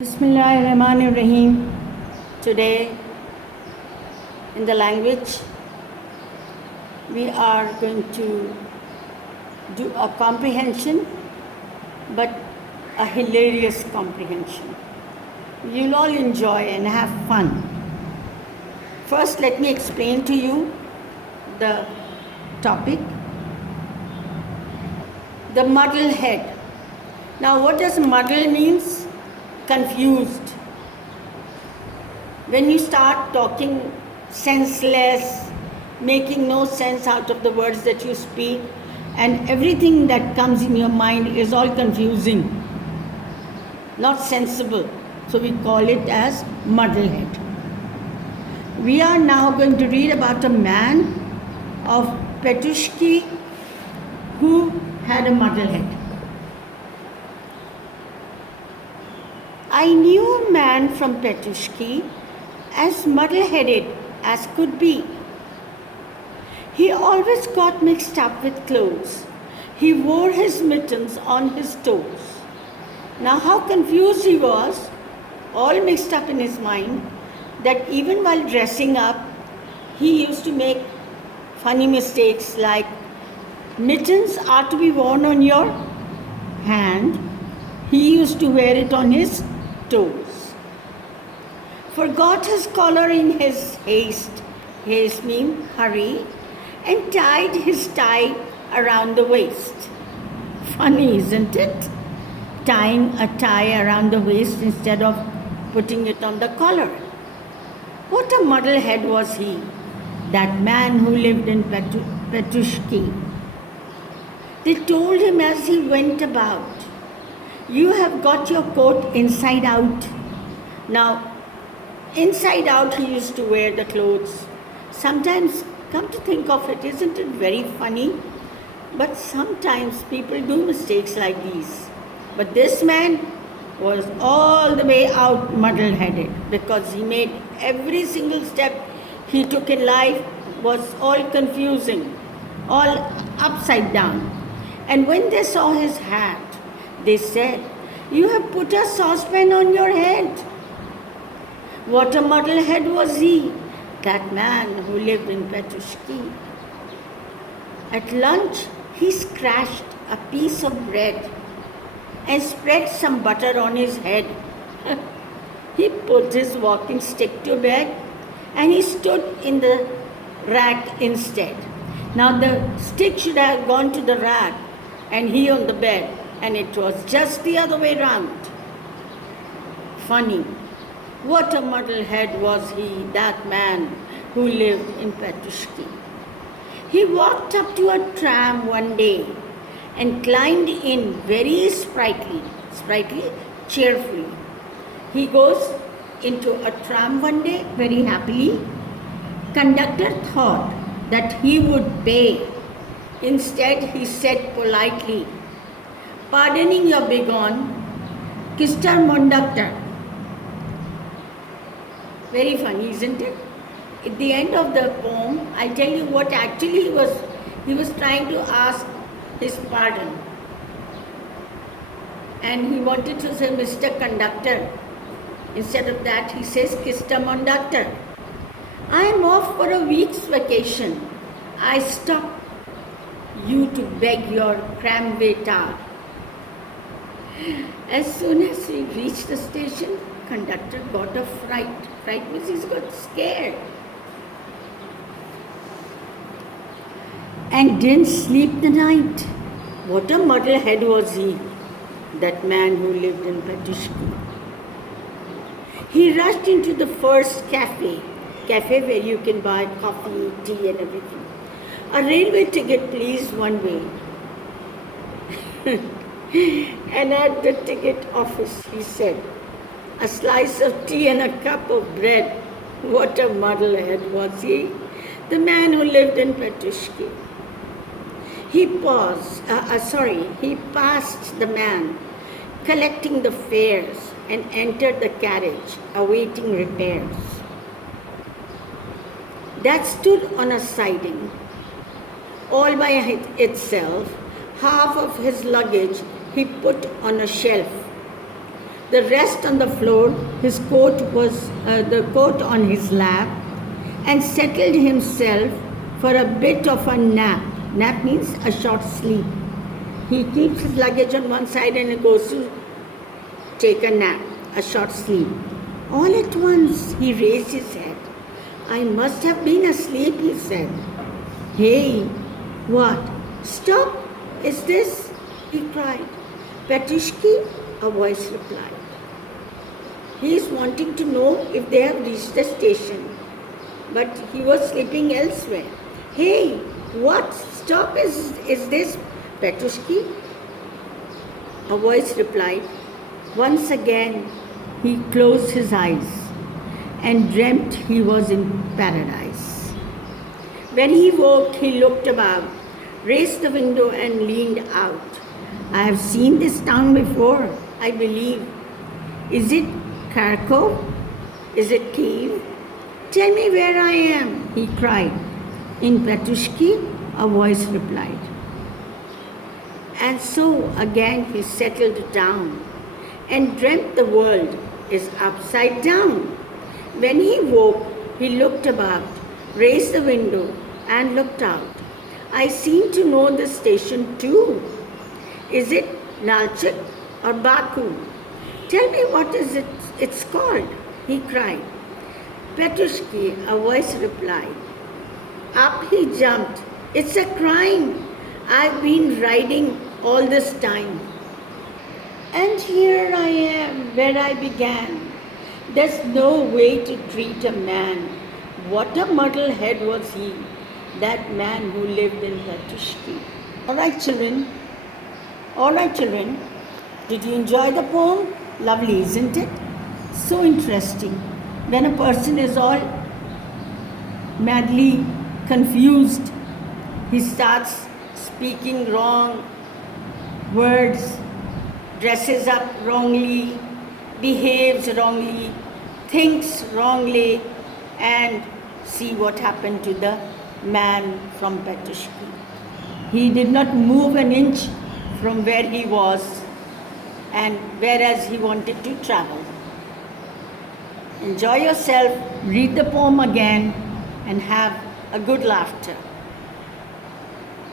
Bismillahirrahmanirrahim. Today, in the language, we are going to do a comprehension, but a hilarious comprehension. You'll all enjoy and have fun. First, let me explain to you the topic, the muddle head. Now, what does muddle means? Confused. When you start talking senseless, making no sense out of the words that you speak, and everything that comes in your mind is all confusing, not sensible. So we call it as muddlehead. We are now going to read about a man of Petushki who had a muddlehead. I knew a man from Petushki as muddle-headed as could be. He always got mixed up with clothes. He wore his mittens on his toes. Now how confused he was, all mixed up in his mind, that even while dressing up, he used to make funny mistakes like mittens are to be worn on your hand. He used to wear it on his toes. Forgot his collar in his haste means hurry, and tied his tie around the waist. Funny, isn't it? Tying a tie around the waist instead of putting it on the collar. What a muddlehead was he, that man who lived in Petushki. They told him as he went about, "You have got your coat inside out." Now, inside out he used to wear the clothes. Sometimes, come to think of it, isn't it very funny? But sometimes people do mistakes like these. But this man was all the way out muddle-headed, because he made every single step he took in life was all confusing, all upside down. And when they saw his hat, they said, "You have put a saucepan on your head." What a muddlehead was he, that man who lived in Petushki. At lunch, he scratched a piece of bread and spread some butter on his head. He put his walking stick to bed and he stood in the rack instead. Now the stick should have gone to the rack and he on the bed, and it was just the other way round. Funny. What a muddlehead was he, that man who lived in Petushki. He walked up to a tram one day and climbed in very sprightly, cheerfully. He goes into a tram one day very happily. Conductor thought that he would pay. Instead, he said politely, "Pardoning your begone, Mr. Conductor." Very funny, isn't it? At the end of the poem, I tell you what actually he was trying to ask his pardon. And he wanted to say Mr. Conductor. Instead of that, he says Mr. Conductor. "I am off for a week's vacation. I stop you to beg your cramveta." As soon as he reached the station, conductor got a fright. Fright means he got scared. And didn't sleep the night. What a muddlehead was he, that man who lived in Petushki. He rushed into the first cafe where you can buy coffee, tea and everything. "A railway ticket, please, one way." And at the ticket office, he said, "A slice of tea and a cup of bread." What a muddlehead was he, the man who lived in Petushki. He passed the man collecting the fares and entered the carriage awaiting repairs. That stood on a siding. All by itself, half of his luggage he put on a shelf. the rest on the floor, the coat on his lap, and settled himself for a bit of a nap. Nap means a short sleep. He keeps his luggage on one side and he goes to take a nap, a short sleep. All at once he raised his head. I must have been asleep, he said. Hey, what? Stop! Is this? He cried. Petushki, a voice replied. He is wanting to know if they have reached the station, but he was sleeping elsewhere. Hey, what? Stop! Is this Petushki? A voice replied. Once again, he closed his eyes and dreamt he was in paradise. When he woke, he looked about, raised the window and leaned out. I have seen this town before, I believe. Is it Kharkov? Is it Kiev? Tell me where I am, he cried. In Petushki, a voice replied. And so again he settled down and dreamt the world is upside down. When he woke, he looked about, raised the window and looked out. I seem to know the station too. Is it Nalchik or Baku? Tell me what is it's called, he cried. Petushki, a voice replied. Up he jumped. It's a crime. I've been riding all this time. And here I am where I began. There's no way to treat a man. What a muddle head was he, that man who lived in Petushki. All right, children. Did you enjoy the poem? Lovely, isn't it? So interesting. When a person is all madly confused, he starts speaking wrong words, dresses up wrongly, behaves wrongly, thinks wrongly, and see what happened to the man from Petushki. He did not move an inch from where he was, and whereas he wanted to travel. Enjoy yourself, read the poem again, and have a good laughter.